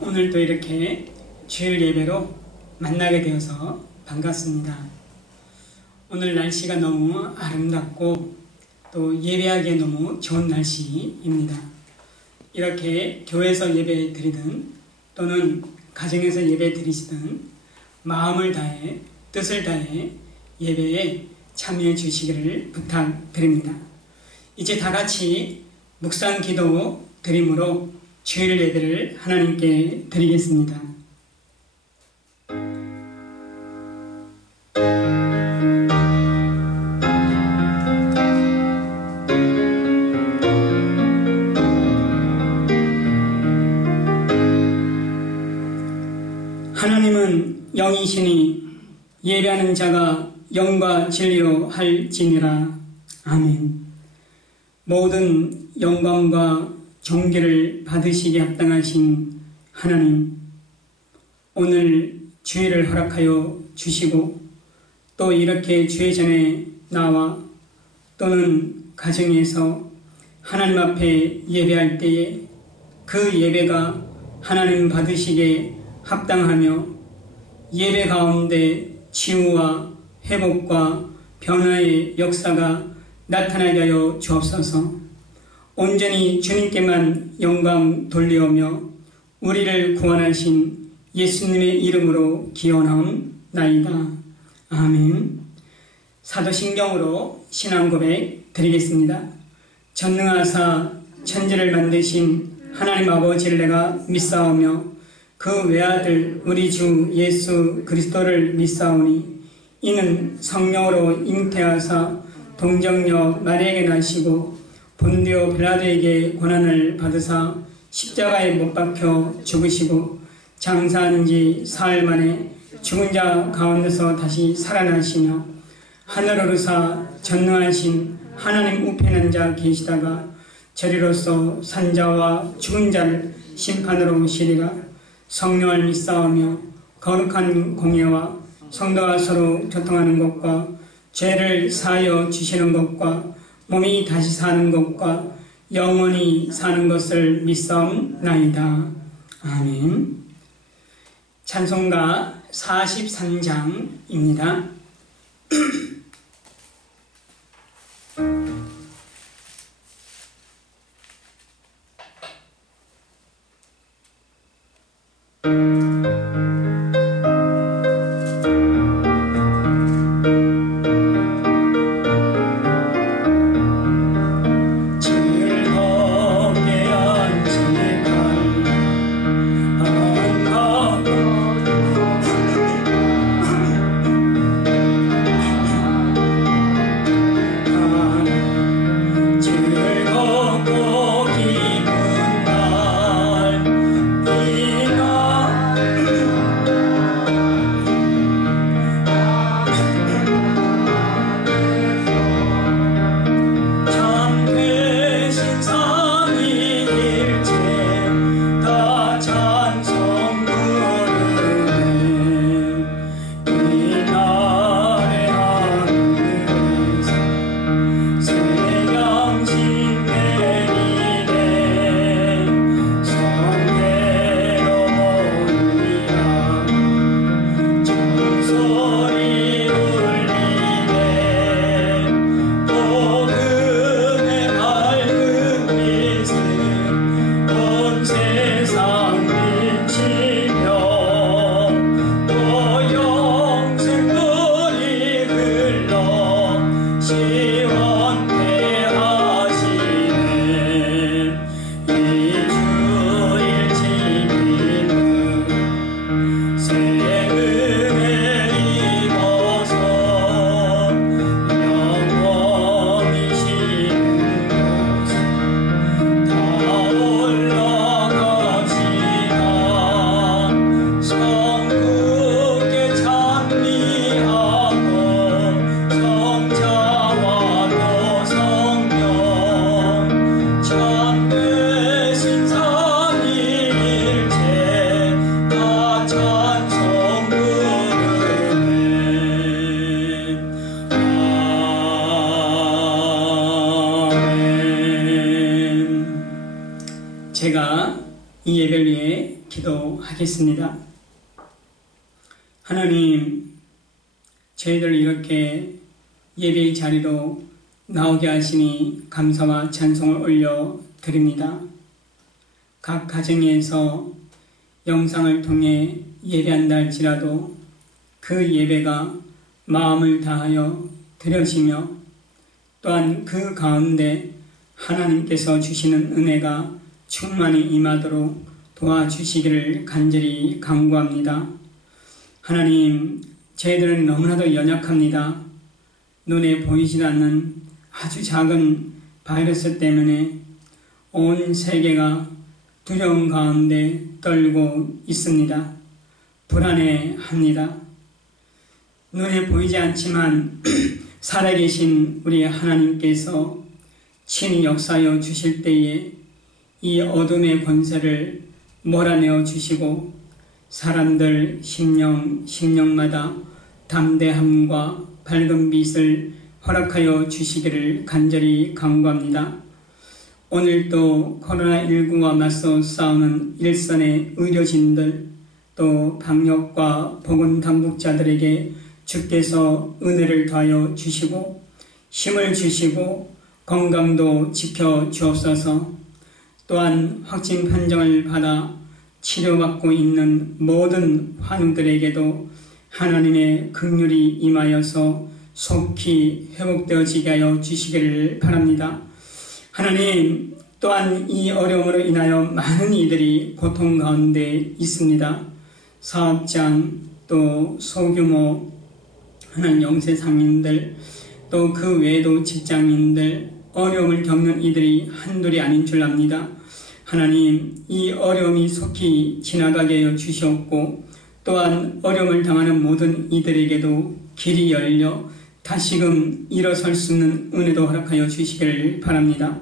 오늘도 이렇게 주일 예배로 만나게 되어서 반갑습니다. 오늘 날씨가 너무 아름답고 또 예배하기에 너무 좋은 날씨입니다. 이렇게 교회에서 예배 드리든 또는 가정에서 예배 드리시든 마음을 다해 뜻을 다해 예배에 참여해 주시기를 부탁드립니다. 이제 다 같이 묵상 기도 드림으로 주일 예배를 하나님께 드리겠습니다. 하나님은 영이시니 예배하는 자가 영과 진리로 할지니라. 아멘. 모든 영광과 존귀를 받으시기 합당하신 하나님, 오늘 주일을 허락하여 주시고 또 이렇게 주의 전에 나와 또는 가정에서 하나님 앞에 예배할 때에 그 예배가 하나님 받으시기에 합당하며 예배 가운데 치유와 회복과 변화의 역사가 나타나게 하여 주옵소서. 온전히 주님께만 영광 돌리오며 우리를 구원하신 예수님의 이름으로 기원하옵나이다. 아멘. 사도신경으로 신앙고백 드리겠습니다. 전능하사 천지를 만드신 하나님 아버지를 내가 믿사오며 그 외아들 우리 주 예수 그리스도를 믿사오니 이는 성령으로 잉태하사 동정녀 마리아에게 나시고 본디오 빌라도에게 고난을 받으사 십자가에 못 박혀 죽으시고 장사한 지 사흘 만에 죽은 자 가운데서 다시 살아나시며 하늘 오르사 전능하신 하나님 우편한 자 계시다가 저리로서 산자와 죽은 자를 심판으로 오시리라. 성령을 믿사오며 거룩한 공예와 성도가 서로 교통하는 것과 죄를 사하여 주시는 것과 몸이 다시 사는 것과 영원히 사는 것을 믿사옵나이다. 아멘. 찬송가 43장입니다. 이 예배를 위해 기도하겠습니다. 하나님, 저희들 이렇게 예배의 자리로 나오게 하시니 감사와 찬송을 올려드립니다. 각 가정에서 영상을 통해 예배한다 할지라도 그 예배가 마음을 다하여 드려지며 또한 그 가운데 하나님께서 주시는 은혜가 충만히 임하도록 도와주시기를 간절히 간구합니다. 하나님, 저희들은 너무나도 연약합니다. 눈에 보이지 않는 아주 작은 바이러스 때문에 온 세계가 두려움 가운데 떨고 있습니다. 불안해합니다. 눈에 보이지 않지만 살아계신 우리 하나님께서 친히 역사하여 주실 때에 이 어둠의 권세를 몰아내어 주시고 사람들 심령마다 담대함과 밝은 빛을 허락하여 주시기를 간절히 간구합니다. 오늘도 코로나19와 맞서 싸우는 일선의 의료진들 또 방역과 보건 당국자들에게 주께서 은혜를 더하여 주시고 힘을 주시고 건강도 지켜 주옵소서. 또한 확진 판정을 받아 치료받고 있는 모든 환우들에게도 하나님의 긍휼이 임하여서 속히 회복되어지게 하여 주시기를 바랍니다. 하나님, 또한 이 어려움으로 인하여 많은 이들이 고통 가운데 있습니다. 사업장, 또 소규모 하나님 영세상인들, 또 그 외에도 직장인들, 어려움을 겪는 이들이 한둘이 아닌 줄 압니다. 하나님, 이 어려움이 속히 지나가게 하여 주시옵고 또한 어려움을 당하는 모든 이들에게도 길이 열려 다시금 일어설 수 있는 은혜도 허락하여 주시기를 바랍니다.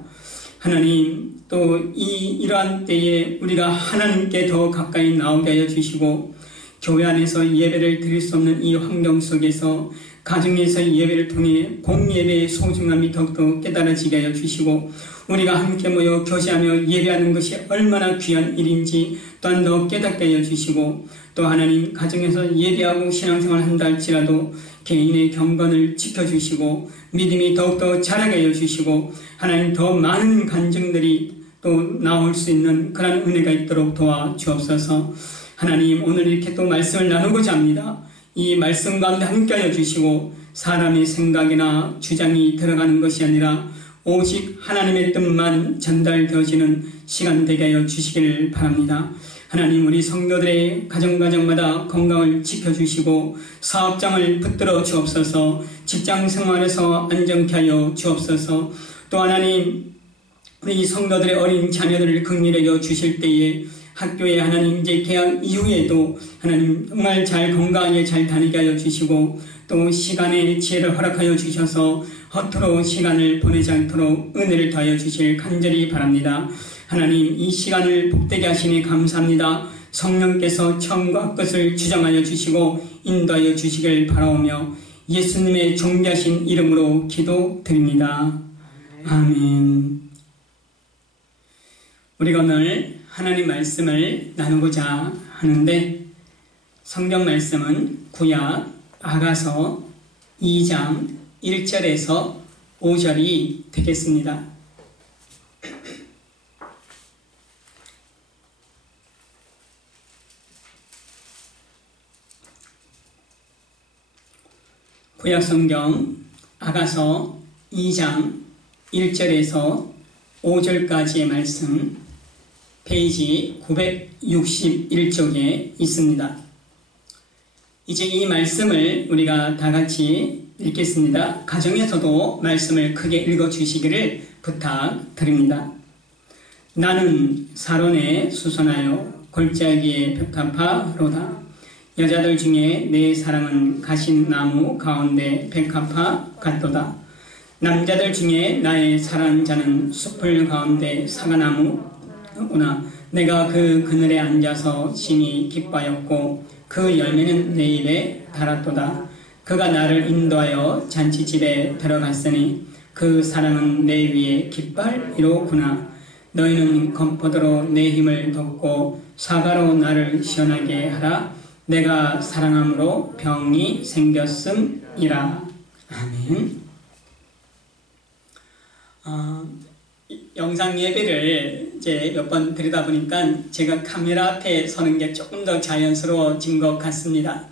하나님, 또 이러한 때에 우리가 하나님께 더 가까이 나오게 하여 주시고 교회 안에서 예배를 드릴 수 없는 이 환경 속에서 가정에서 예배를 통해 공예배의 소중함이 더욱더 깨달아지게 하여 주시고 우리가 함께 모여 교제하며 예배하는 것이 얼마나 귀한 일인지 또한 더 깨닫게 하여 주시고 또 하나님 가정에서 예배하고 신앙생활을 한다 할지라도 개인의 경건을 지켜주시고 믿음이 더욱더 자라게 하여 주시고 하나님 더 많은 간증들이 또 나올 수 있는 그런 은혜가 있도록 도와주옵소서. 하나님, 오늘 이렇게 또 말씀을 나누고자 합니다. 이 말씀 가운데 함께하여 주시고 사람의 생각이나 주장이 들어가는 것이 아니라 오직 하나님의 뜻만 전달되어지는 시간 되게 하여 주시기를 바랍니다. 하나님, 우리 성도들의 가정마다 건강을 지켜주시고 사업장을 붙들어 주옵소서. 직장생활에서 안정케 하여 주옵소서. 또 하나님, 우리 성도들의 어린 자녀들을 긍휼히 여겨 주실 때에 학교에 하나님 이제 개학 이후에도 하나님 정말 잘 건강하게 잘 다니게 하여 주시고 또 시간의 지혜를 허락하여 주셔서 허투루 시간을 보내지 않도록 은혜를 더하여 주실 간절히 바랍니다. 하나님, 이 시간을 복되게 하시니 감사합니다. 성령께서 처음과 끝을 주장하여 주시고 인도하여 주시길 바라오며 예수님의 존귀하신 이름으로 기도드립니다. 아멘. 우리가 오늘 하나님 말씀을 나누고자 하는데 성경 말씀은 구약 아가서 2장 1절에서 5절이 되겠습니다. 구약 성경 아가서 2장 1절에서 5절까지의 말씀 페이지 961쪽에 있습니다. 이제 이 말씀을 우리가 다 같이 읽겠습니다. 가정에서도 말씀을 크게 읽어주시기를 부탁드립니다. 나는 사론에 수선하여 골짜기에 백합화로다. 여자들 중에 내 사랑은 가신나무 가운데 백합화 같도다. 남자들 중에 나의 사랑하는 자는 숲을 가운데 사과나무구나. 내가 그 그늘에 앉아서 심히 기뻐하였고 그 열매는 내 입에 달았도다. 그가 나를 인도하여 잔치집에 들어갔으니 그 사랑은 내 위에 깃발 이로구나. 너희는 건포도로 내 힘을 덮고 사과로 나를 시원하게 하라. 내가 사랑함으로 병이 생겼음이라. 아멘. 영상 예배를 이제 몇 번 드리다 보니까 제가 카메라 앞에 서는 게 조금 더 자연스러워진 것 같습니다.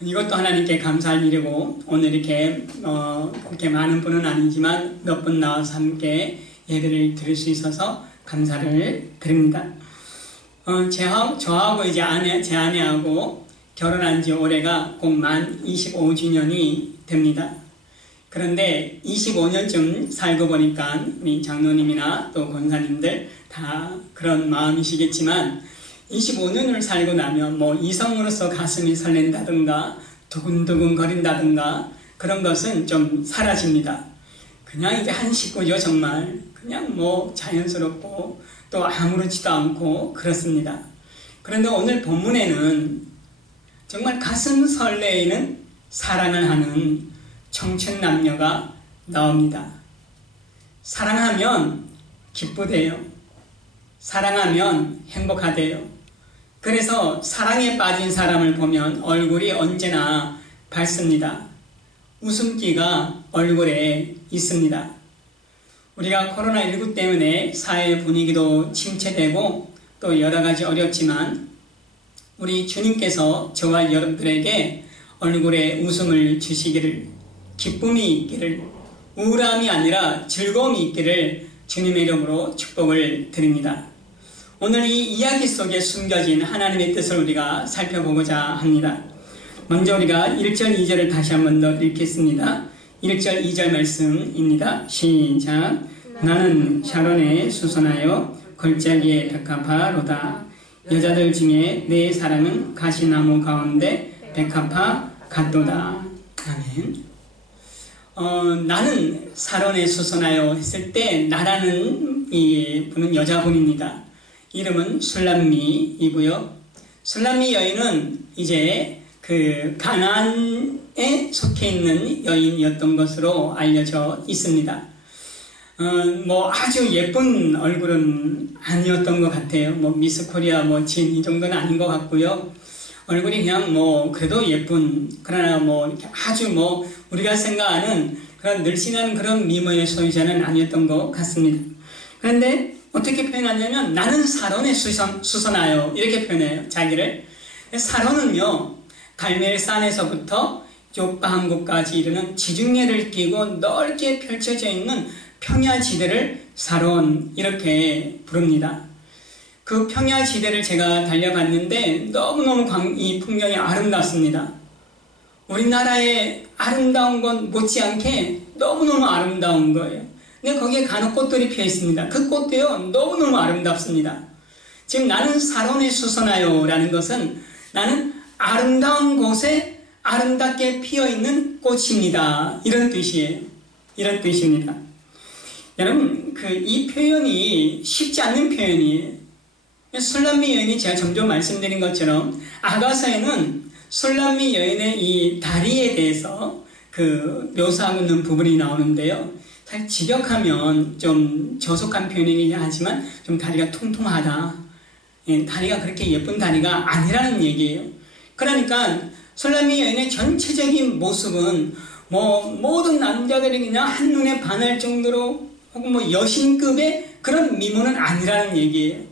이것도 하나님께 감사할 일이고, 오늘 이렇게 그렇게 많은 분은 아니지만 몇 분 나와서 함께 예배를 드릴 수 있어서 감사를 드립니다. 저하고 이제 제 아내하고 결혼한 지 올해가 꼭 만 25주년이 됩니다. 그런데 25년쯤 살고 보니까 우리 장로님이나 또 권사님들 다 그런 마음이시겠지만 25년을 살고 나면 뭐 이성으로서 가슴이 설렌다든가 두근두근 거린다든가 그런 것은 좀 사라집니다. 그냥 이제 한 식구죠. 정말 그냥 뭐 자연스럽고 또 아무렇지도 않고 그렇습니다. 그런데 오늘 본문에는 정말 가슴 설레이는 사랑을 하는 청춘 남녀가 나옵니다. 사랑하면 기쁘대요. 사랑하면 행복하대요. 그래서 사랑에 빠진 사람을 보면 얼굴이 언제나 밝습니다. 웃음기가 얼굴에 있습니다. 우리가 코로나19 때문에 사회 분위기도 침체되고 또 여러 가지 어렵지만 우리 주님께서 저와 여러분들에게 얼굴에 웃음을 주시기를, 기쁨이 있기를, 우울함이 아니라 즐거움이 있기를 주님의 이름으로 축복을 드립니다. 오늘 이 이야기 속에 숨겨진 하나님의 뜻을 우리가 살펴보고자 합니다. 먼저 우리가 1절 2절을 다시 한 번 더 읽겠습니다. 1절 2절 말씀입니다. 시작. 나는 샤론에 수선하여 골짜기에 백합화로다. 여자들 중에 내 사랑은 가시나무 가운데 백합화 같도다. 아멘. 나는 샤론에 수선하여 했을 때 나라는 이 분은 여자분입니다. 이름은 술람미이고요. 술람미 여인은 이제 그 가나안에 속해 있는 여인이었던 것으로 알려져 있습니다. 뭐 아주 예쁜 얼굴은 아니었던 것 같아요. 뭐 미스 코리아 진 이 정도는 아닌 것 같고요. 얼굴이 그냥 뭐 그래도 예쁜, 그러나 뭐 이렇게 아주 뭐 우리가 생각하는 그런 늘씬한 그런 미모의 소유자는 아니었던 것 같습니다. 그런데 어떻게 표현하냐면 나는 사론에 수선하여 이렇게 표현해요. 자기를. 사론은요 갈멜산에서부터 요빠 항구까지 이르는 지중해를 끼고 넓게 펼쳐져 있는 평야지대를 사론 이렇게 부릅니다. 그 평야지대를 제가 달려봤는데 너무너무 이 풍경이 아름답습니다. 우리나라의 아름다운 건 못지않게 너무너무 아름다운 거예요. 근데 거기에 간혹 꽃들이 피어 있습니다. 그 꽃도요 너무너무 아름답습니다. 지금 나는 사론에 수선하여 라는 것은 나는 아름다운 곳에 아름답게 피어있는 꽃입니다. 이런 뜻이에요. 이런 뜻입니다. 여러분 이 표현이 쉽지 않는 표현이에요. 술람미 여인이 제가 점점 말씀드린 것처럼 아가서에는 술람미 여인의 이 다리에 대해서 묘사하고 있는 부분이 나오는데요. 사실 직역하면 좀 저속한 표현이긴 하지만 좀 다리가 통통하다. 다리가 그렇게 예쁜 다리가 아니라는 얘기예요. 그러니까 술람미 여인의 전체적인 모습은 모든 남자들이 그냥 한눈에 반할 정도로 혹은 여신급의 그런 미모는 아니라는 얘기예요.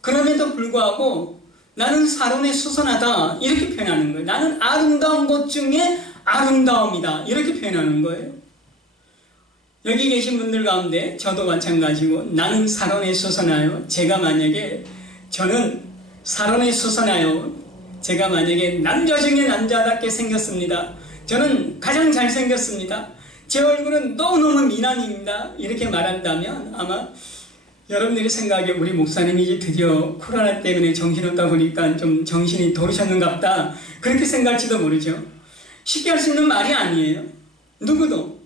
그럼에도 불구하고 나는 사론에 수선하다 이렇게 표현하는 거예요. 나는 아름다운 것 중에 아름다움이다 이렇게 표현하는 거예요. 여기 계신 분들 가운데 저도 마찬가지고 나는 사론에 수선하여 저는 사론에 수선하여 제가 만약에 남자 중에 남자답게 생겼습니다. 저는 가장 잘생겼습니다. 제 얼굴은 너무너무 미남입니다. 이렇게 말한다면 아마 여러분들이 생각에 우리 목사님이 이제 드디어 코로나 때문에 정신없다 보니까 좀 정신이 도르셨는갑다 그렇게 생각할지도 모르죠. 쉽게 할 수 있는 말이 아니에요. 누구도.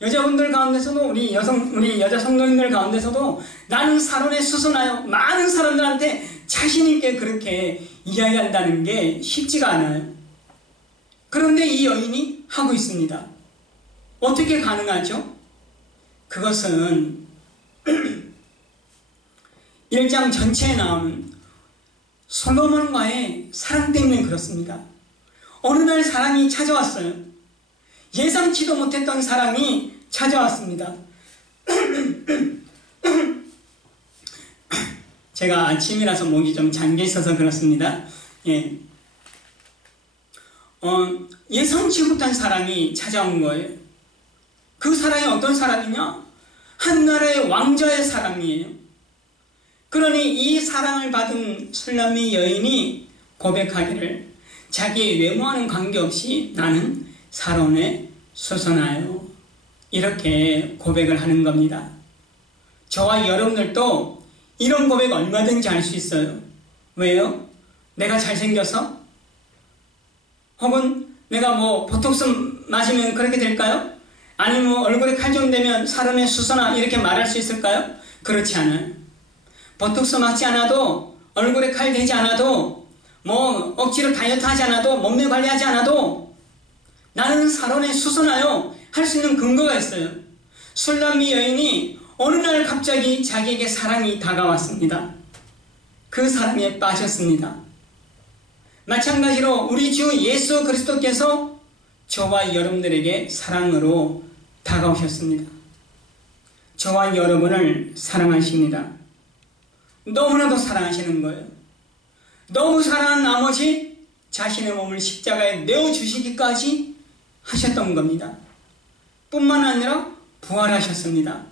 여자분들 가운데서도 우리 여자 성도님들 가운데서도 나는 사론에 수선하여 많은 사람들한테 자신있게 그렇게 이야기한다는 게 쉽지가 않아요. 그런데 이 여인이 하고 있습니다. 어떻게 가능하죠? 그것은 1장 전체에 나오는 솔로몬과의 사랑 때문에 그렇습니다. 어느 날 사랑이 찾아왔어요. 예상치도 못했던 사랑이 찾아왔습니다. 제가 아침이라서 목이 좀 잠겨 있어서 그렇습니다. 예상치 못한 사랑이 찾아온 거예요. 그 사랑이 어떤 사랑이냐? 한 나라의 왕자의 사랑이에요. 그러니 이 사랑을 받은 술람미 여인이 고백하기를 자기의 외모와는 관계없이 나는 사론에 수선하여 이렇게 고백을 하는 겁니다. 저와 여러분들도 이런 고백 얼마든지 할 수 있어요. 왜요? 내가 잘생겨서? 혹은 내가 보톡스 맞으면 그렇게 될까요? 아니면 얼굴에 칼 좀 대면 사론에 수선하 이렇게 말할 수 있을까요? 그렇지 않아요. 보톡스 맞지 않아도 얼굴에 칼 대지 않아도 억지로 다이어트 하지 않아도 몸매 관리하지 않아도 나는 사론에 수선하여 할 수 있는 근거가 있어요. 술람미 여인이 어느 날 갑자기 자기에게 사랑이 다가왔습니다. 그 사랑에 빠졌습니다. 마찬가지로 우리 주 예수 그리스도께서 저와 여러분들에게 사랑으로 다가오셨습니다. 저와 여러분을 사랑하십니다. 너무나도 사랑하시는 거예요. 너무 사랑한 나머지 자신의 몸을 십자가에 내어주시기까지 하셨던 겁니다. 뿐만 아니라 부활하셨습니다.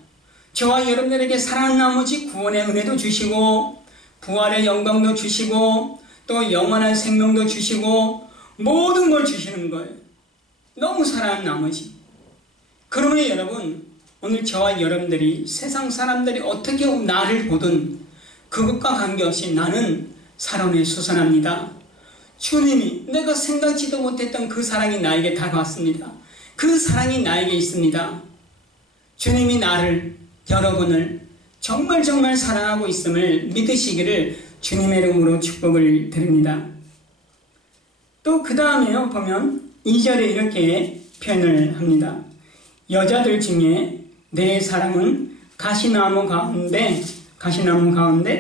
저와 여러분들에게 사랑한 나머지 구원의 은혜도 주시고 부활의 영광도 주시고 또 영원한 생명도 주시고 모든 걸 주시는 거예요. 너무 사랑한 나머지. 그러므로 여러분, 오늘 저와 여러분들이 세상 사람들이 어떻게 나를 보든 그것과 관계없이 나는 사론에 수선합니다. 주님이 내가 생각지도 못했던 그 사랑이 나에게 다가왔습니다. 그 사랑이 나에게 있습니다. 주님이 나를, 여러분을 정말 사랑하고 있음을 믿으시기를 주님의 이름으로 축복을 드립니다. 또 그 다음에요 보면 2절에 이렇게 표현을 합니다. 여자들 중에 내 사랑은 가시나무 가운데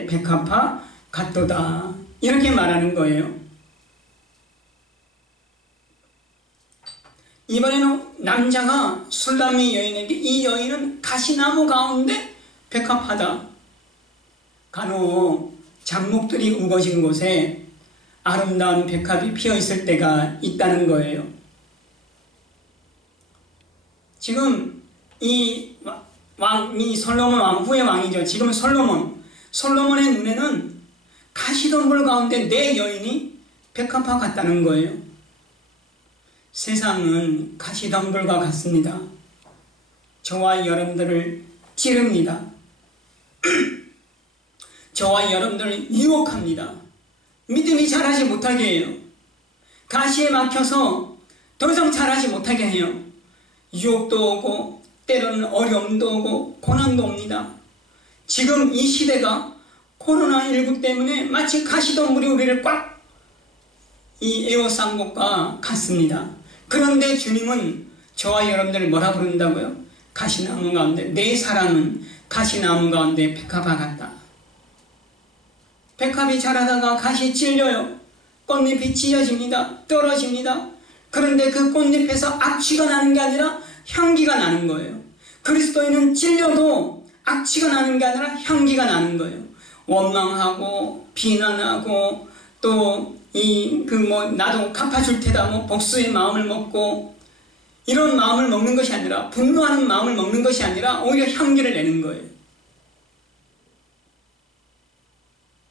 백합화 같도다 이렇게 말하는 거예요. 이번에는 남자가 술람미 여인에게 이 여인은 가시나무 가운데 백합화다. 간혹 잡목들이 우거진 곳에 아름다운 백합이 피어있을 때가 있다는 거예요. 지금 이 솔로몬 왕후의 왕이죠. 지금 솔로몬의 눈에는 가시덤불 가운데 내 여인이 백합화 같다는 거예요. 세상은 가시덤불과 같습니다. 저와 여러분들을 찌릅니다. 저와 여러분들을 유혹합니다. 믿음이 자라지 못하게 해요. 가시에 막혀서 더 이상 자라지 못하게 해요. 유혹도 오고 때로는 어려움도 오고 고난도 옵니다. 지금 이 시대가 코로나19 때문에 마치 가시덤불이 우리를 꽉 에워싼 것과 같습니다. 그런데 주님은 저와 여러분들을 뭐라 부른다고요? 가시나무 가운데 내 사랑은 가시나무 가운데 백합화 같다. 백합이 자라다가 가시 찔려요. 꽃잎이 찢어집니다. 떨어집니다. 그런데 그 꽃잎에서 악취가 나는 게 아니라 향기가 나는 거예요. 그리스도인은 찔려도 악취가 나는 게 아니라 향기가 나는 거예요. 원망하고 비난하고 또 나도 갚아줄 테다 복수의 마음을 먹고 이런 마음을 먹는 것이 아니라 분노하는 마음을 먹는 것이 아니라 오히려 향기를 내는 거예요.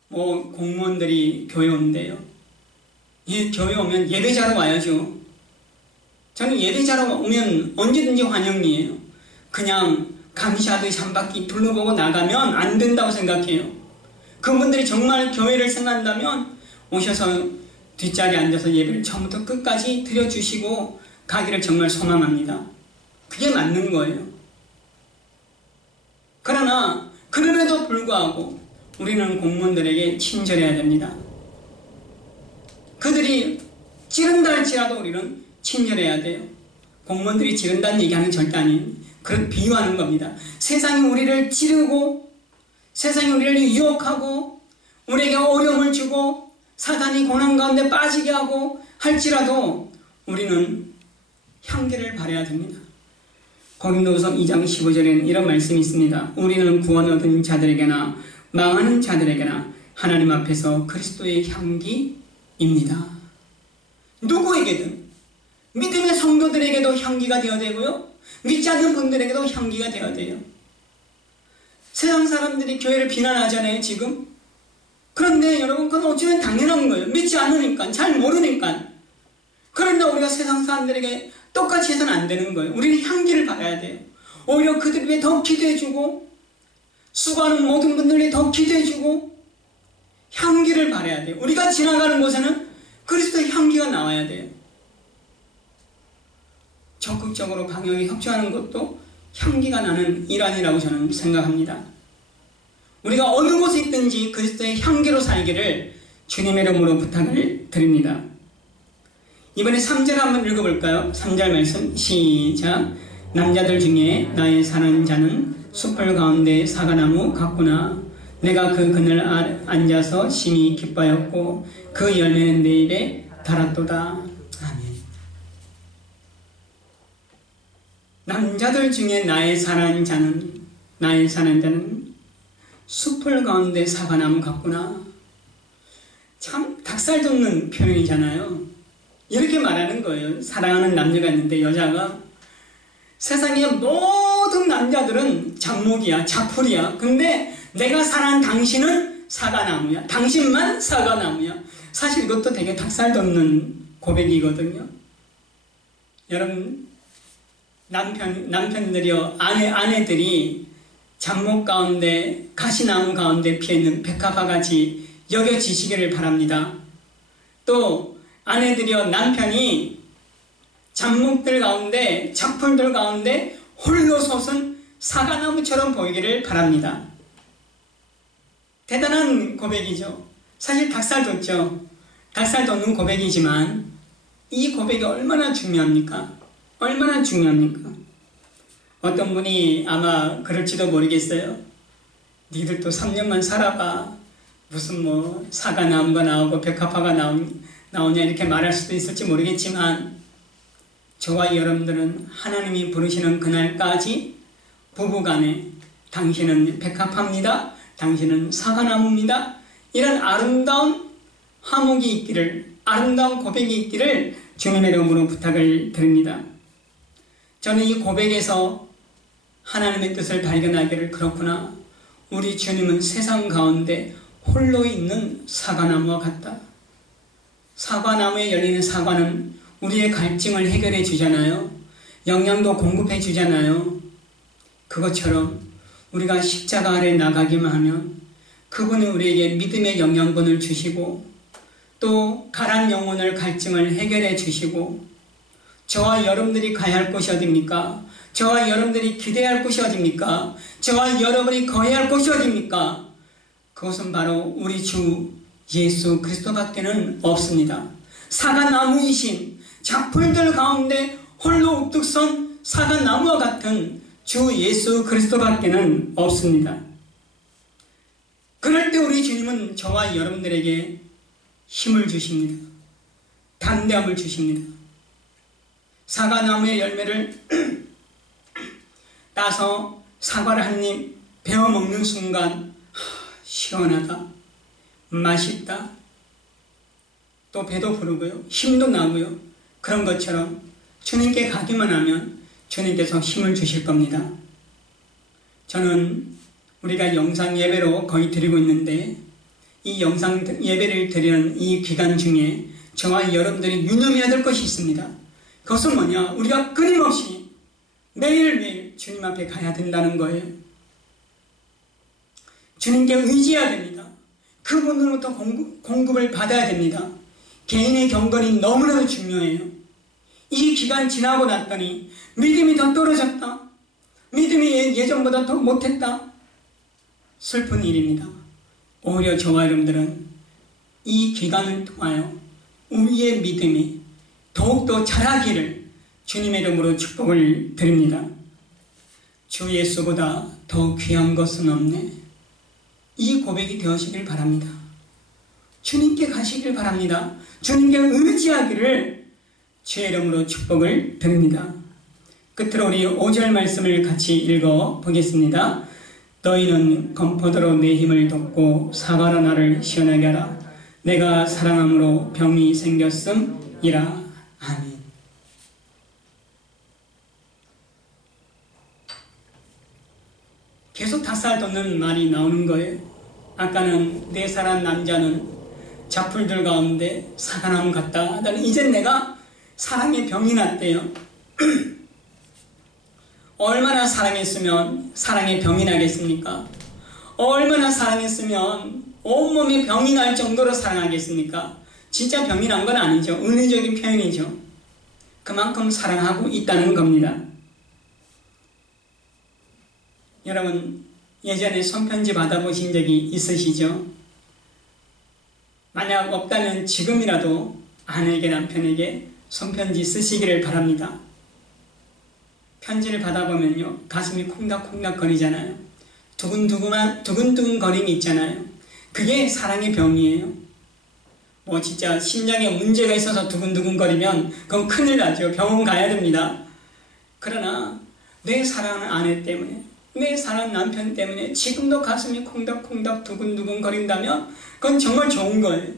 공무원들이 교회 온대요. 교회 오면 예배자로 와야죠. 저는 예배자로 오면 언제든지 환영이에요. 그냥 감시하듯이 한 바퀴 둘러보고 나가면 안 된다고 생각해요. 그분들이 정말 교회를 생각한다면 오셔서 뒷자리에 앉아서 예배를 처음부터 끝까지 드려주시고 가기를 정말 소망합니다. 그게 맞는 거예요. 그러나 그럼에도 불구하고 우리는 공무원들에게 친절해야 됩니다. 그들이 찌른다 할지라도 우리는 친절해야 돼요. 공무원들이 찌른다는 얘기하는 절대 아니에요. 그런 비유하는 겁니다. 세상이 우리를 찌르고 세상이 우리를 유혹하고 우리에게 어려움을 주고 사단이 고난 가운데 빠지게 하고 할지라도 우리는 향기를 발해야 됩니다. 고린도후서 2장 15절에는 이런 말씀이 있습니다. 우리는 구원 얻은 자들에게나 망하는 자들에게나 하나님 앞에서 그리스도의 향기입니다. 누구에게든 믿음의 성도들에게도 향기가 되어야 되고요, 믿지 않는 분들에게도 향기가 되어야 돼요. 세상 사람들이 교회를 비난하잖아요 지금. 그런데 여러분, 그건 어쩌면 당연한 거예요. 믿지 않으니까, 잘 모르니까. 그런데 우리가 세상 사람들에게 똑같이 해서는 안 되는 거예요. 우리는 향기를 발해야 돼요. 오히려 그들 위해 더 기도해주고, 수고하는 모든 분들 위해 더 기도해주고, 향기를 발해야 돼요. 우리가 지나가는 곳에는 그리스도의 향기가 나와야 돼요. 적극적으로 방역에 협조하는 것도 향기가 나는 일환이라고 저는 생각합니다. 우리가 어느 곳에 있든지 그리스도의 향기로 살기를 주님의 이름으로 부탁을 드립니다. 이번에 3절 한번 읽어볼까요? 3절 말씀 시작. 남자들 중에 나의 사는 자는 숲을 가운데 사과나무 같구나. 내가 그 그늘 앉아서 심히 기뻐하였고 그 열매는 내 입에 달았도다. 아멘. 남자들 중에 나의 사는 자는 숲을 가운데 사과나무 같구나. 참 닭살 돋는 표현이잖아요. 이렇게 말하는 거예요. 사랑하는 남녀가 있는데 여자가 세상의 모든 남자들은 잡목이야, 잡풀이야. 근데 내가 사랑하는 당신은 사과나무야. 당신만 사과나무야. 사실 이것도 되게 닭살 돋는 고백이거든요. 여러분, 남편들이요, 아내들이 잡목 가운데, 가시나무 가운데 피어있는 백합화 같이 여겨지시기를 바랍니다. 또 아내들이요, 남편이 잡목들 가운데, 잡풀들 가운데 홀로 솟은 사과나무처럼 보이기를 바랍니다. 대단한 고백이죠. 사실 닭살 돋죠. 닭살 돋는 고백이지만 이 고백이 얼마나 중요합니까? 얼마나 중요합니까? 어떤 분이 아마 그럴지도 모르겠어요. 니들도 3년만 살아봐. 무슨 뭐 사과나무가 나오고 백합화가 나오냐 이렇게 말할 수도 있을지 모르겠지만, 저와 여러분들은 하나님이 부르시는 그날까지 부부간에 당신은 백합화입니다, 당신은 사과나무입니다, 이런 아름다운 화목이 있기를, 아름다운 고백이 있기를 주님의 이름으로 부탁을 드립니다. 저는 이 고백에서 하나님의 뜻을 발견하기를, 그렇구나, 우리 주님은 세상 가운데 홀로 있는 사과나무와 같다. 사과나무에 열리는 사과는 우리의 갈증을 해결해 주잖아요. 영양도 공급해 주잖아요. 그것처럼 우리가 십자가 아래 나가기만 하면 그분이 우리에게 믿음의 영양분을 주시고, 또 가란 영혼을 갈증을 해결해 주시고, 저와 여러분들이 가야 할 곳이 어딥니까? 저와 여러분들이 기대할 곳이 어딥니까? 저와 여러분이 거해야 할 곳이 어딥니까? 그것은 바로 우리 주 예수 그리스도밖에는 없습니다. 사과나무이신, 잡풀들 가운데 홀로 우뚝 선 사과나무와 같은 주 예수 그리스도밖에는 없습니다. 그럴 때 우리 주님은 저와 여러분들에게 힘을 주십니다. 담대함을 주십니다. 사과나무의 열매를 따서 사과를 한 입 베어 먹는 순간, 시원하다, 맛있다, 또 배도 부르고요, 힘도 나고요. 그런 것처럼 주님께 가기만 하면 주님께서 힘을 주실 겁니다. 저는 우리가 영상 예배로 거의 드리고 있는데, 이 영상 예배를 드리는 이 기간 중에 저와 여러분들이 유념해야 될 것이 있습니다. 그것은 뭐냐? 우리가 끊임없이 매일매일 주님 앞에 가야 된다는 거예요. 주님께 의지해야 됩니다. 그분으로부터 공급을 받아야 됩니다. 개인의 경건이 너무나도 중요해요. 이 기간 지나고 났더니 믿음이 더 떨어졌다, 믿음이 예전보다 더 못했다, 슬픈 일입니다. 오히려 저와 여러분들은 이 기간을 통하여 우리의 믿음이 더욱더 자라기를 주님의 이름으로 축복을 드립니다. 주 예수보다 더 귀한 것은 없네. 이 고백이 되어지길 바랍니다. 주님께 가시길 바랍니다. 주님께 의지하기를 주의 이름으로 축복을 드립니다. 끝으로 우리 5절 말씀을 같이 읽어 보겠습니다. 너희는 건포도로 내 힘을 돋고 사과로 나를 시원하게 하라. 내가 사랑함으로 병이 생겼음이라. 아멘. 계속 닭살 돋는 말이 나오는 거예요. 아까는 내 사랑 남자는 잡풀들 가운데 사과나무 같다. 이젠 내가 사랑의 병이 났대요. 얼마나 사랑했으면 사랑의 병이 나겠습니까? 얼마나 사랑했으면 온몸에 병이 날 정도로 사랑하겠습니까? 진짜 병이 난 건 아니죠. 은유적인 표현이죠. 그만큼 사랑하고 있다는 겁니다. 여러분, 예전에 손편지 받아보신 적이 있으시죠? 만약 없다면 지금이라도 아내에게 남편에게 손편지 쓰시기를 바랍니다. 편지를 받아보면요, 가슴이 콩닥콩닥 거리잖아요. 두근두근 거림이 있잖아요. 그게 사랑의 병이에요. 뭐 진짜 심장에 문제가 있어서 두근두근 거리면 그건 큰일 나죠. 병원 가야 됩니다. 그러나 내 사랑하는 아내 때문에, 내 사랑하는 남편 때문에 지금도 가슴이 콩닥콩닥 두근두근 거린다면 그건 정말 좋은 거예요.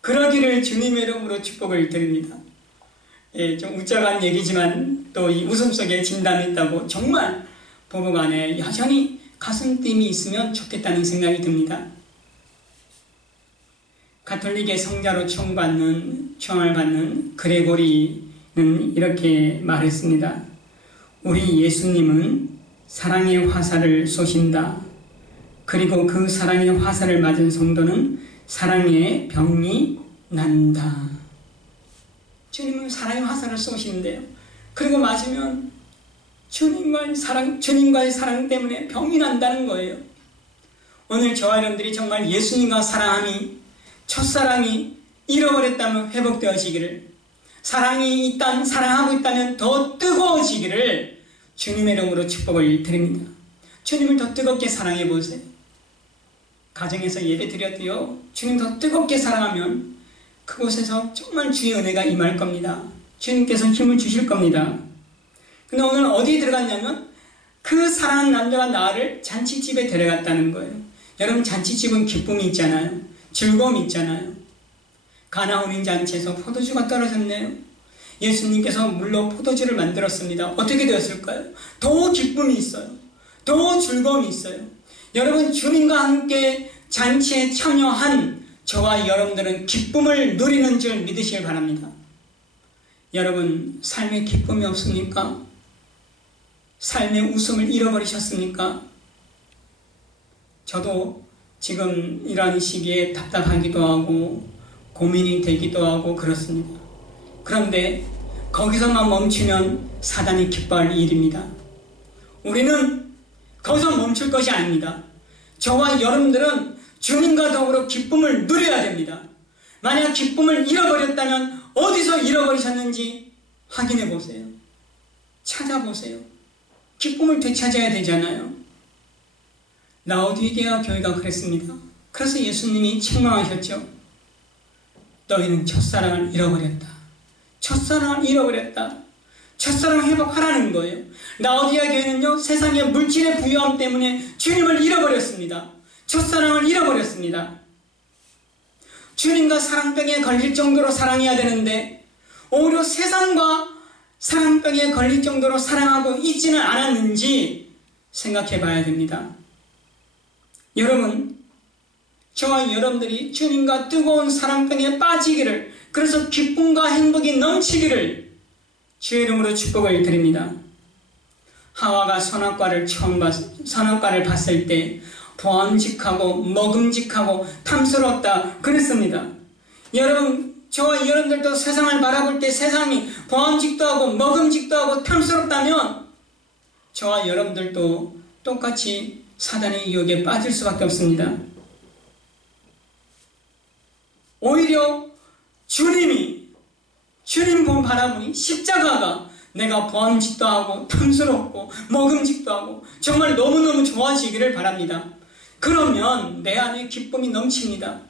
그러기를 주님의 이름으로 축복을 드립니다. 예, 좀 웃자간 얘기지만 또 이 웃음 속에 진담이 있다고 정말 부부간에 여전히 가슴팀이 있으면 좋겠다는 생각이 듭니다. 가톨릭의 성자로 추앙을 받는 그레고리는 이렇게 말했습니다. 우리 예수님은 사랑의 화살을 쏘신다. 그리고 그 사랑의 화살을 맞은 성도는 사랑의 병이 난다. 주님은 사랑의 화살을 쏘시는데요. 그리고 맞으면 주님과의 사랑 때문에 병이 난다는 거예요. 오늘 저와 여러분들이 정말 예수님과 사랑함이, 첫사랑이 잃어버렸다면 회복되어지기를, 사랑하고 있다면 더 뜨거워지기를 주님의 이름으로 축복을 드립니다. 주님을 더 뜨겁게 사랑해 보세요. 가정에서 예배 드렸고요. 주님 더 뜨겁게 사랑하면 그곳에서 정말 주의 은혜가 임할 겁니다. 주님께서 힘을 주실 겁니다. 근데 오늘 어디에 들어갔냐면 그 사랑하는 남자가 나를 잔치집에 데려갔다는 거예요. 여러분, 잔치집은 기쁨이 있잖아요. 즐거움이 있잖아요. 가나 혼인 잔치에서 포도주가 떨어졌네요. 예수님께서 물로 포도주를 만들었습니다. 어떻게 되었을까요? 더 기쁨이 있어요. 더 즐거움이 있어요. 여러분, 주님과 함께 잔치에 참여한 저와 여러분들은 기쁨을 누리는 줄 믿으시길 바랍니다. 여러분, 삶에 기쁨이 없습니까? 삶의 웃음을 잃어버리셨습니까? 저도 지금 이런 시기에 답답하기도 하고 고민이 되기도 하고 그렇습니다. 그런데 거기서만 멈추면 사단이 기뻐할 일입니다. 우리는 거기서 멈출 것이 아닙니다. 저와 여러분들은 주님과 더불어 기쁨을 누려야 됩니다. 만약 기쁨을 잃어버렸다면 어디서 잃어버리셨는지 확인해 보세요. 찾아보세요. 기쁨을 되찾아야 되잖아요. 라오디게아 교회가 그랬습니다. 그래서 예수님이 책망하셨죠. 너희는 첫사랑을 잃어버렸다. 첫사랑을 잃어버렸다. 첫사랑을 회복하라는 거예요. 라오디게아 교회는요, 세상의 물질의 부유함 때문에 주님을 잃어버렸습니다. 첫사랑을 잃어버렸습니다. 주님과 사랑병에 걸릴 정도로 사랑해야 되는데 오히려 세상과 사랑병에 걸릴 정도로 사랑하고 있지는 않았는지 생각해 봐야 됩니다. 여러분, 저와 여러분들이 주님과 뜨거운 사랑병에 빠지기를, 그래서 기쁨과 행복이 넘치기를 주의 이름으로 축복을 드립니다. 하와가 선악과를 봤을 때 보암직하고 먹음직하고 탐스럽다 그랬습니다. 여러분, 저와 여러분들도 세상을 바라볼 때 세상이 보암직도 하고 먹음직도 하고 탐스럽다면 저와 여러분들도 똑같이 사단의 유혹에 빠질 수밖에 없습니다. 오히려 주님 본 바라보니 십자가가 내가 보암직도 하고 탐스럽고 먹음직도 하고 정말 너무너무 좋아지기를 바랍니다. 그러면 내 안에 기쁨이 넘칩니다.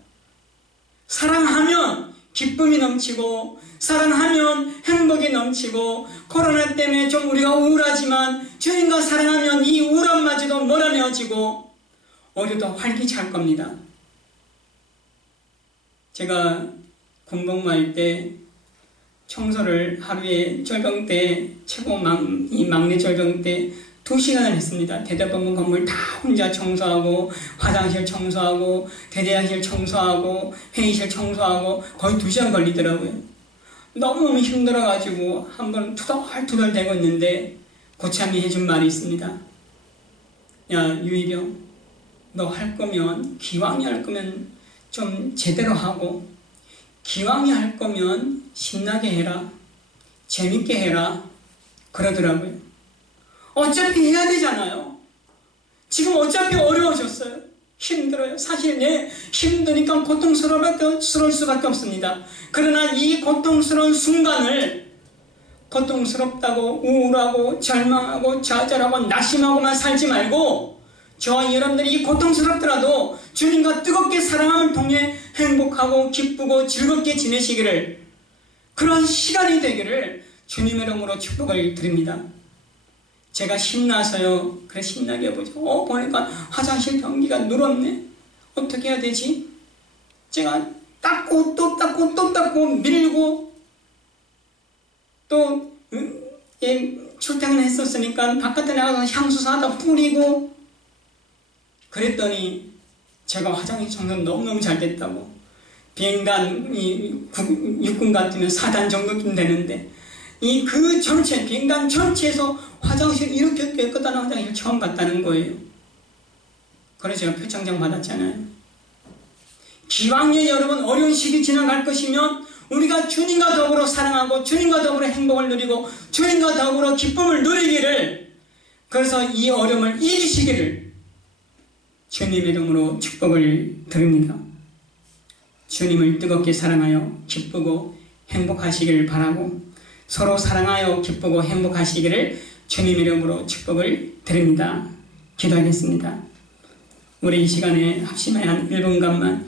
사랑하면 기쁨이 넘치고, 사랑하면 행복이 넘치고, 코로나 때문에 좀 우리가 우울하지만 주님과 사랑하면 이 우울함마저도 몰아내어지고 오히려 더 활기찰 겁니다. 제가 군복무할 때 청소를 하루에 절병 때, 이 막내 절병 때 2시간을 했습니다. 대대법원 건물 다 혼자 청소하고, 화장실 청소하고, 대대장실 청소하고, 회의실 청소하고 거의 2시간 걸리더라고요. 너무너무 힘들어가지고 한번 투덜투덜 대고 있는데 고참이 해준 말이 있습니다. 야, 유희병, 너 할 거면, 기왕이 할 거면 좀 제대로 하고, 기왕이 할 거면 신나게 해라, 재밌게 해라, 그러더라고요. 어차피 해야 되잖아요. 지금 어차피 어려워졌어요. 힘들어요. 사실 힘드니까 고통스러울 수밖에 없습니다. 그러나 이 고통스러운 순간을 고통스럽다고 우울하고 절망하고 좌절하고 낙심하고만 살지 말고, 저와 여러분들이 이 고통스럽더라도 주님과 뜨겁게 사랑함을 통해 행복하고 기쁘고 즐겁게 지내시기를, 그런 시간이 되기를 주님의 이름으로 축복을 드립니다. 제가 신나서요. 그래, 신나게 해보죠. 보니까 화장실 변기가 눌었네. 어떻게 해야 되지? 제가 닦고 또 닦고 또 닦고 밀고, 또 출퇴근 했었으니까 바깥에 나가서 향수 사다 뿌리고, 그랬더니 제가 화장실 청소는 너무너무 잘 됐다고. 비행단, 육군 같으면 4단 정도쯤 되는데, 그 전체, 비행단 전체에서 화장실 이렇게 깨끗한 화장실 처음 갔다는 거예요. 그래서 제가 표창장 받았잖아요. 기왕에 여러분 어려운 시기 지나갈 것이면 우리가 주님과 더불어 사랑하고 주님과 더불어 행복을 누리고 주님과 더불어 기쁨을 누리기를, 그래서 이 어려움을 이기시기를 주님의 이름으로 축복을 드립니다. 주님을 뜨겁게 사랑하여 기쁘고 행복하시기를 바라고, 서로 사랑하여 기쁘고 행복하시기를 주님의 이름으로 축복을 드립니다. 기도하겠습니다. 우리 이 시간에 합심하여 한 1분간만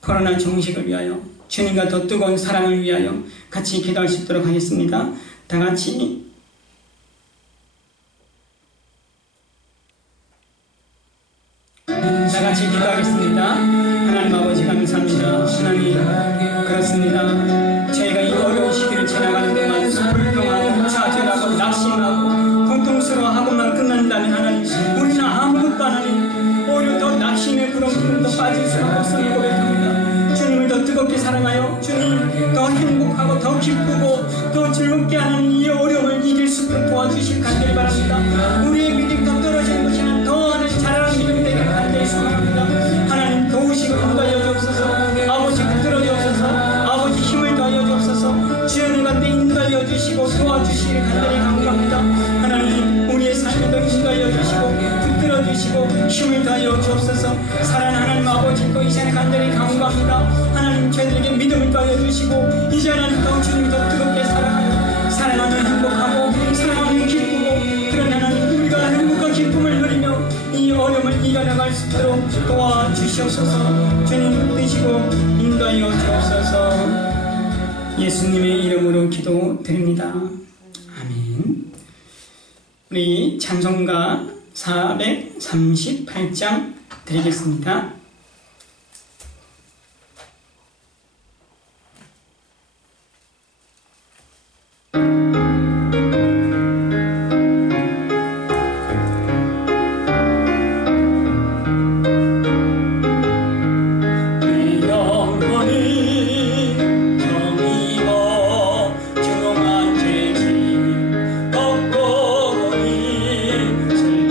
코로나 종식을 위하여, 주님과 더 뜨거운 사랑을 위하여 같이 기도할 수 있도록 하겠습니다. 다 같이 기도하겠습니다. 하나님 아버지 감사합니다. 하나님, 그렇습니다. 저희가 이 어려운 시기를 지나가는 동안 불평하고 좌절하고 낙심하고 고통스러워하고만 끝난다면 하나님, 우리는 아무것도 하나님 오히려 더 낙심의 그런 기분도 빠질 수가 없음을 고백합니다. 주님을 더 뜨겁게 사랑하여 주님 더 행복하고 더 기쁘고 더 즐겁게 하는 이 어려움을 이길 수 있도록 도와주실 간절히 바랍니다. 우리의 믿음이 더 떨어지는 것이 아니라 더 하는 자라는 믿음이 되길 간절히 소망합니다. 하나님, 도우시고 인도하여 주옵소서. 아버지 붙들어 주옵소서. 아버지 힘을 더하여 주옵소서. 주의 가운데 인도하여 주시고 도와주시길 간절히 간구합니다. 하나님, 우리의 삶을 더 인도하여 주시고 붙들어 주시고 힘을 더하여 주옵소서. 사랑하는 하나님 아버지, 또 이 시간에 간절히 간구합니다. 하나님, 저희들에게 믿음을 더하여 주시고 이제 하나님 더 주님 더 뜨겁게 사랑하는 행복하고 사랑하는 기쁘고 그런 하나님, 우리가 행복과 기쁨을 누리며 이 어려움을 이겨나갈 수 있도록 도와주시옵소서. 주님 뜻이고 인도하여 주옵소서. 예수님의 이름으로 기도드립니다. 아멘. 우리 찬송가 438장 드리겠습니다. 슬픔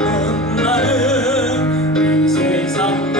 많은 이 세상도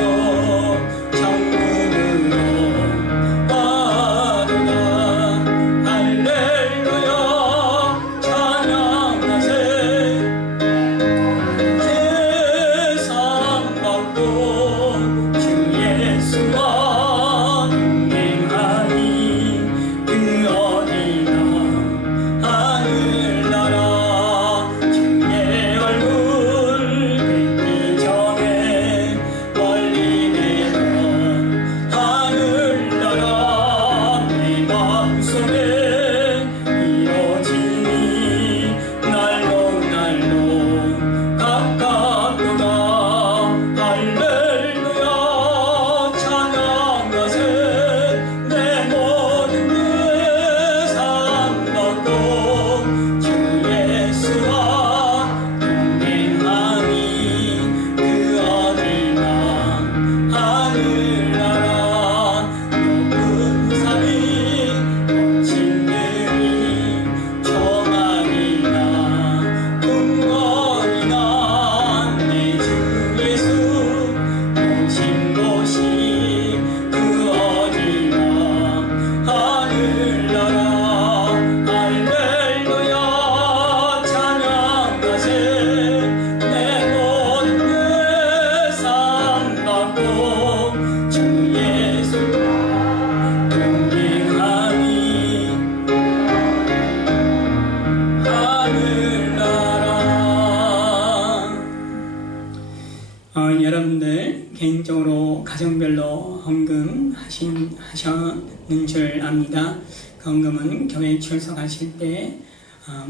헌금하셨는 줄 압니다. 그 헌금은 교회 출석하실 때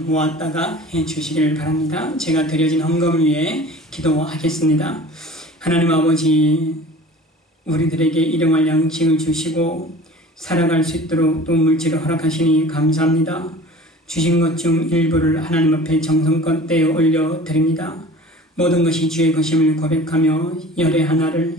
모았다가 해주시길 바랍니다. 제가 드려진 헌금을 위해 기도하겠습니다. 하나님 아버지, 우리들에게 일용할 양식을 주시고 살아갈 수 있도록 또 물질을 허락하시니 감사합니다. 주신 것 중 일부를 하나님 앞에 정성껏 떼어 올려드립니다. 모든 것이 주의 것임을 고백하며 열의 하나를,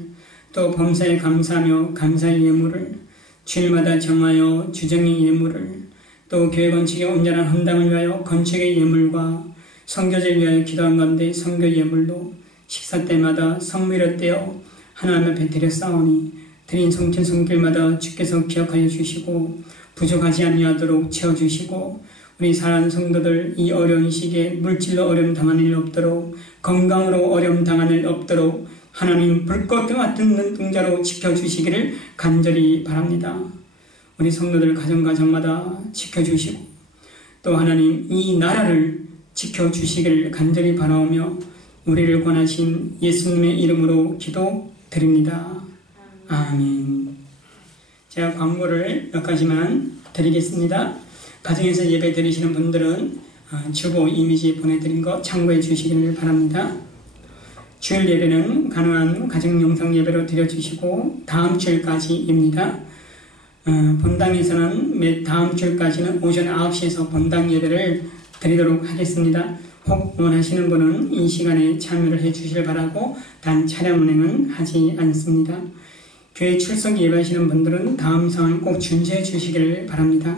또 범사에 감사하며 감사의 예물을, 주일마다 정하여 주정의 예물을, 또 교회 건축의 온전한 헌당을 위하여 건축의 예물과 선교제를 위하여 기도한 가운데 선교 예물로 식사 때마다 성물에 떼어 하나님 앞에 드렸사오니 드린 성ችን 손길마다 주께서 기억하여 주시고 부족하지 아니하도록 채워주시고 우리 사랑하는 성도들 이 어려운 시기에 물질로 어려움 당하는 일 없도록, 건강으로 어려움 당하는 일 없도록 하나님 불꽃과 같은 눈동자로 지켜주시기를 간절히 바랍니다. 우리 성도들 가정가정마다 지켜주시고 또 하나님 이 나라를 지켜주시기를 간절히 바라오며 우리를 권하신 예수님의 이름으로 기도드립니다. 아멘. 제가 광고를 몇 가지만 드리겠습니다. 가정에서 예배 드리시는 분들은 주보 이미지 보내드린 거 참고해 주시기를 바랍니다. 주일 예배는 가능한 가정 영상 예배로 드려주시고 다음 주일까지입니다. 본당에서는 매 다음 주일까지는 오전 9시에서 본당 예배를 드리도록 하겠습니다. 혹 원하시는 분은 이 시간에 참여를 해 주시길 바라고 단 차량 운행은 하지 않습니다. 교회 출석 예배하시는 분들은 다음 사항을 꼭 준수해 주시기를 바랍니다.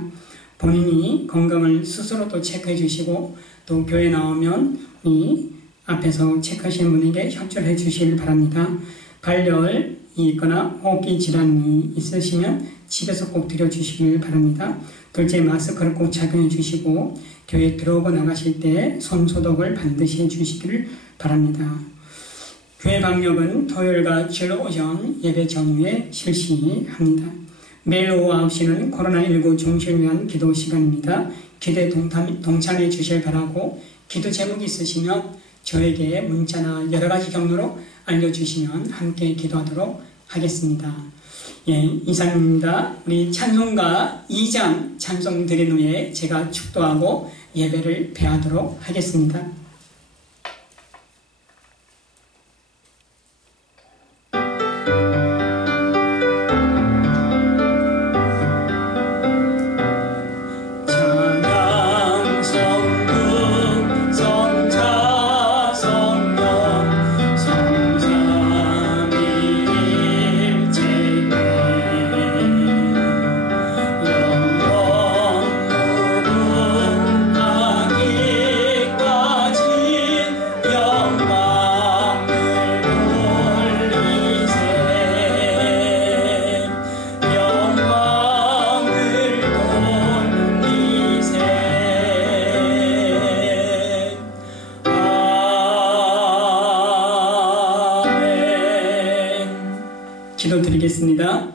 본인이 건강을 스스로도 체크해 주시고 또 교회 나오면 이 앞에서 체크하시는 분에게 협조를 해 주시길 바랍니다. 발열이 있거나 호흡기 질환이 있으시면 집에서 꼭 드려주시길 바랍니다. 둘째, 마스크를 꼭 착용해 주시고 교회 들어오고 나가실 때 손 소독을 반드시 해 주시기를 바랍니다. 교회 방역은 토요일과 주일 오전 예배 전후에 실시합니다. 매일 오후 9시는 코로나19 종식을 위한 기도 시간입니다. 기도에 동참해 주실 바라고 기도 제목이 있으시면 저에게 문자나 여러 가지 경로로 알려주시면 함께 기도하도록 하겠습니다. 예, 이상입니다. 우리 찬송가 2장 찬송 드린 후에 제가 축도하고 예배를 폐하도록 하겠습니다. 기도드리겠습니다.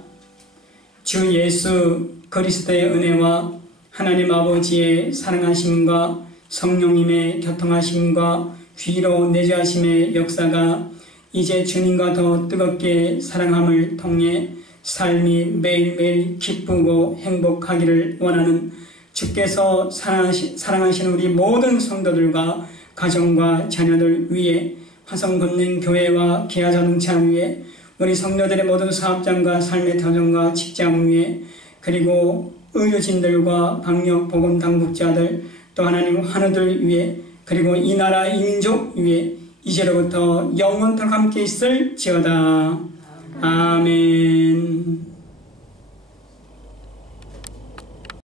주 예수 그리스도의 은혜와 하나님 아버지의 사랑하심과 성령님의 교통하심과 귀로 내주하심의 역사가 이제 주님과 더 뜨겁게 사랑함을 통해 삶이 매일매일 기쁘고 행복하기를 원하는 주께서 사랑하시는 우리 모든 성도들과 가정과 자녀들 위해 화성건능 교회와 기아자동차 위에 우리 성도들의 모든 사업장과 삶의 터전과 직장 위에 그리고 의료진들과 방역 보건 당국자들 또 하나님 환우들 위에 그리고 이 나라 이 민족 위에 이제로부터 영원토록 함께 있을지어다. 아멘.